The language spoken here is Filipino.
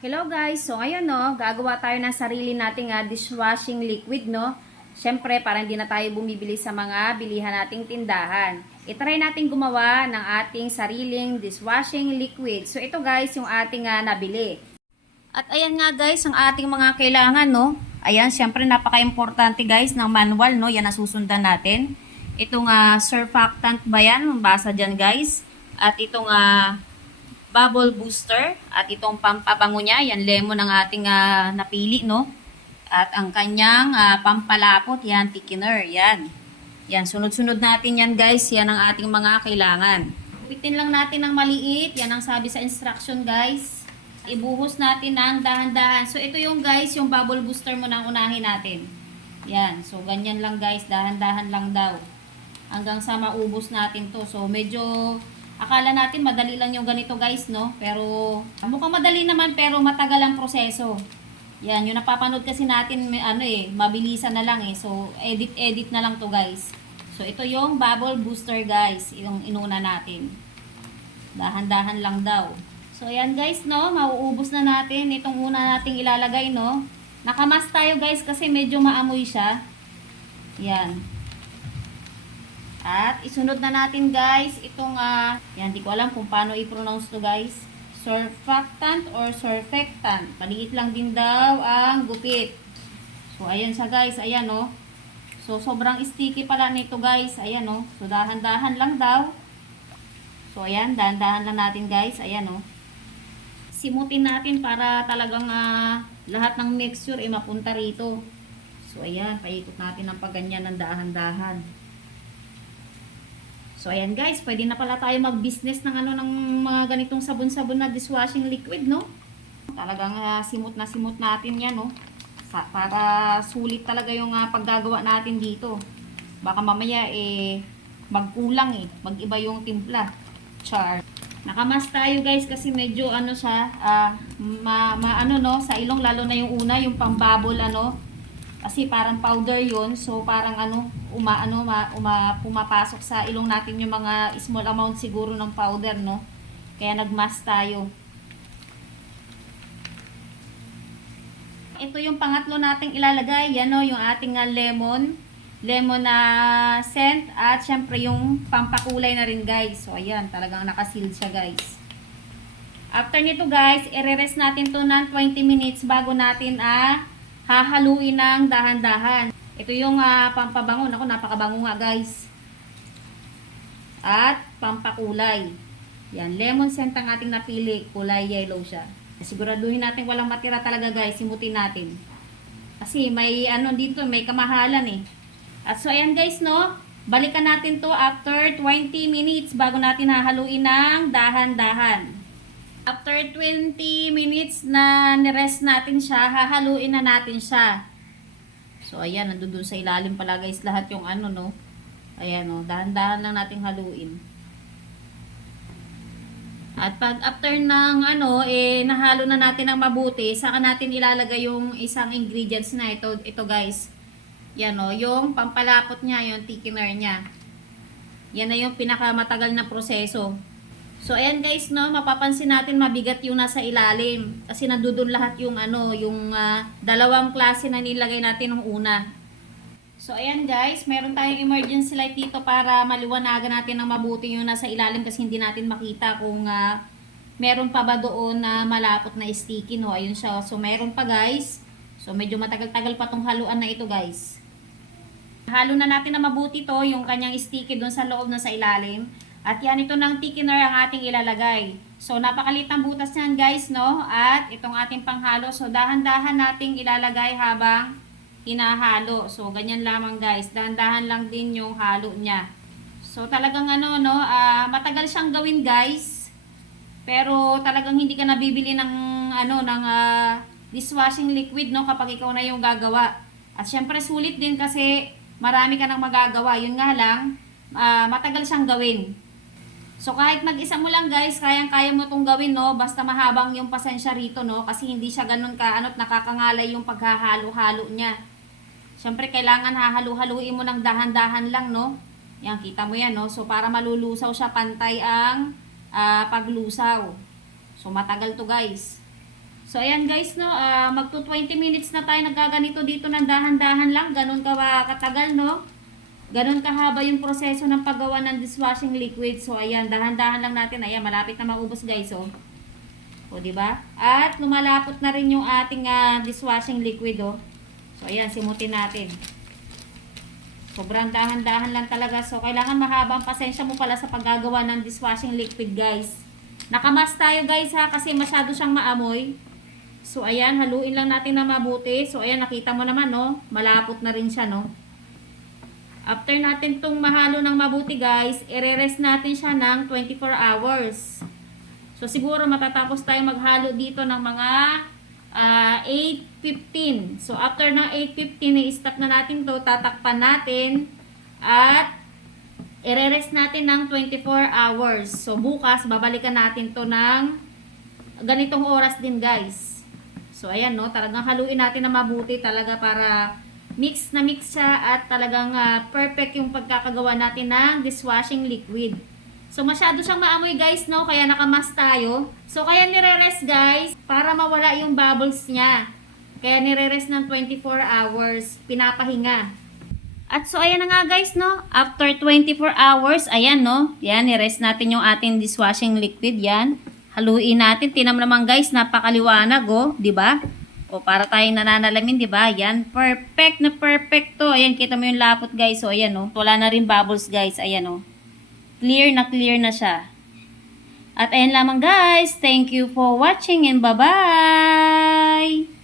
Hello guys, so ngayon no, gagawa tayo ng sarili nating dishwashing liquid no. Siyempre, para hindi na tayo bumibili sa mga bilihan nating tindahan. I-try natin gumawa ng ating sariling dishwashing liquid. So ito guys, yung ating nabili. At ayan nga guys, ang ating mga kailangan no. Ayan, siyempre napaka-importante guys ng manual no, yan ang susundan natin. Itong surfactant ba yan? Basa dyan guys. At itong bubble booster at itong pampabango niya, yan lemon ang ating napili no. At ang kanyang pampalapot, yan thickener, yan. Yan, sunod-sunod natin yan guys, yan ang ating mga kailangan. Pitin lang natin ng maliit, yan ang sabi sa instruction guys. Ibuhos natin ng dahan-dahan. So ito yung guys, yung bubble booster mo nang unahin natin. Yan, so ganyan lang guys, dahan-dahan lang daw. Hanggang sa maubos natin to. So medyo akala natin madali lang yung ganito guys, no? Pero mukhang madali naman pero matagal ang proseso. Yan, yung napapanood kasi natin mabilisan na lang eh. So edit na lang to guys. So ito yung bubble booster guys, yung inuna natin. Dahan-dahan lang daw. So ayan guys, no, mauubos na natin itong una nating ilalagay, no. Nakamas tayo guys kasi medyo maamoy siya. Yan. At isunod na natin guys itong yan, di ko alam kung paano i-pronounce to guys. Surfactant or surfactant. Maliit lang din daw ang gupit. So ayan siya guys, ayan oh. So sobrang sticky pala nito guys, ayan oh. So dahan-dahan lang daw. So ayan, dahan-dahan lang natin guys, ayan oh. Simutin natin para talagang lahat ng mixture ay mapunta rito. So ayan, paikot natin ng pagganyan ng dahan-dahan. So ayan guys, pwede na pala tayo mag-business ng ng mga ganitong sabon-sabon na dishwashing liquid, no? Talagang simot na simot natin 'yan, no? Para sulit talaga yung paggagawa natin dito. Baka mamaya magkulang mag-iba yung timpla. Char. Nakamas tayo guys kasi medyo siya no, sa ilong lalo na yung una, yung pambabol kasi parang powder yun. So parang pumapasok sa ilong natin yung mga small amount siguro ng powder, no? Kaya nagmask tayo. Ito yung pangatlo nating ilalagay. Yan o, yung ating lemon scent. At syempre yung pampakulay na rin guys. So ayan, talagang nakasealed siya guys. After nito guys, i-rest natin to ng 20 minutes bago natin hahaluin ng dahan-dahan. Ito yung pampabango. Naku, napakabango nga guys. At pampakulay. Yan, lemon scent ang ating napili. Kulay yellow siya. Siguraduhin natin walang matira talaga guys. Simutin natin. Kasi may dito, may kamahalan eh. At so ayan guys, no. Balikan natin to after 20 minutes bago natin hahaluin ng dahan-dahan. After 20 minutes na nirest natin siya, hahaluin na natin siya. So ayan, nandoon sa ilalim pala guys lahat yung no. Ayan oh, dahan-dahan lang nating haluin. At pag after ng nahalo na natin ng mabuti, saka natin ilalagay yung isang ingredients na ito guys. Yan oh, yung pampalapot niya, yung thickener niya. Yan na yung pinakamatagal na proseso. So ayan guys, no, mapapansin natin mabigat yung nasa ilalim kasi nandoon lahat yung yung dalawang klase na nilagay natin nung una. So ayan guys, meron tayong emergency light dito para maliwanagan natin ng mabuti yung nasa ilalim kasi hindi natin makita kung meron pa ba doon na malapot na sticky, no. Ayun siya. So meron pa guys. So medyo matagal-tagal pa tong haluan na ito guys. Halo na natin na mabuti to yung kanyang sticky doon sa loob na sa ilalim. At yan, ito ng thickener ang ating ilalagay. So, napakalit ng butas niyan guys, no? At itong ating panghalo. So, dahan-dahan nating ilalagay habang hinahalo. So, ganyan lamang guys. Dahan-dahan lang din yung halo niya. So, talagang matagal siyang gawin guys. Pero talagang hindi ka nabibili ng dishwashing liquid, no? Kapag ikaw na yung gagawa. At syempre, sulit din kasi marami ka nang magagawa. Yun nga lang, matagal siyang gawin. So kahit mag-isa mo lang guys, kayang-kaya mo itong gawin, no? Basta mahabang yung pasensya rito, no? Kasi hindi siya ganun nakakangalay yung paghahalo-halo niya. Siyempre kailangan hahalo-haluin mo ng dahan-dahan lang, no? Yan, kita mo yan, no? So para malulusaw siya, pantay ang paglusaw. So matagal to guys. So, ayan guys, no, magto 20 minutes na tayo nagkaganito dito ng dahan-dahan lang. Ganun katagal, no? Ganun kahaba yung proseso ng paggawa ng dishwashing liquid. So, ayan, dahan-dahan lang natin. Ayan, malapit na maubos guys, oh. O, diba? At lumalapot na rin yung ating dishwashing liquid, oh. So, ayan, simutin natin. Sobrang dahan-dahan lang talaga. So, kailangan mahaba ang pasensya mo pala sa paggagawa ng dishwashing liquid, guys. Nakamas tayo, guys, ha, kasi masyado siyang maamoy. So, ayan, haluin lang natin na mabuti. So, ayan, nakita mo naman, no? Malapot na rin siya, no? After natin itong mahalo ng mabuti, guys, i-rest natin siya ng 24 hours. So, siguro matatapos tayo maghalo dito ng mga 8:15. So, after ng 8:15, i-stop na natin to, tatakpan natin, at i-rest natin ng 24 hours. So, bukas, babalikan natin to ng ganitong oras din, guys. So, ayan, no, talagang haluin natin na mabuti talaga para mix na mix siya at talagang perfect yung pagkakagawa natin ng dishwashing liquid. So, masyado siyang maamoy, guys, no, kaya nakamas tayo. So, kaya nire-rest, guys, para mawala yung bubbles niya. Kaya nire-rest ng 24 hours, pinapahinga. At so, ayan na nga, guys, no, after 24 hours, ayan, no, yan, nire-rest natin yung ating dishwashing liquid, yan. Haluin natin. Tinam naman guys, napakaliwanag, oh, 'di ba? O para tayong nananalamin, 'di ba? Yan, perfect na perfect 'to. Ayan, kita mo yung lapot, guys. So ayan, oh. Wala na rin bubbles, guys. Ayan, oh. Clear na siya. At ayan lamang, guys. Thank you for watching and bye-bye.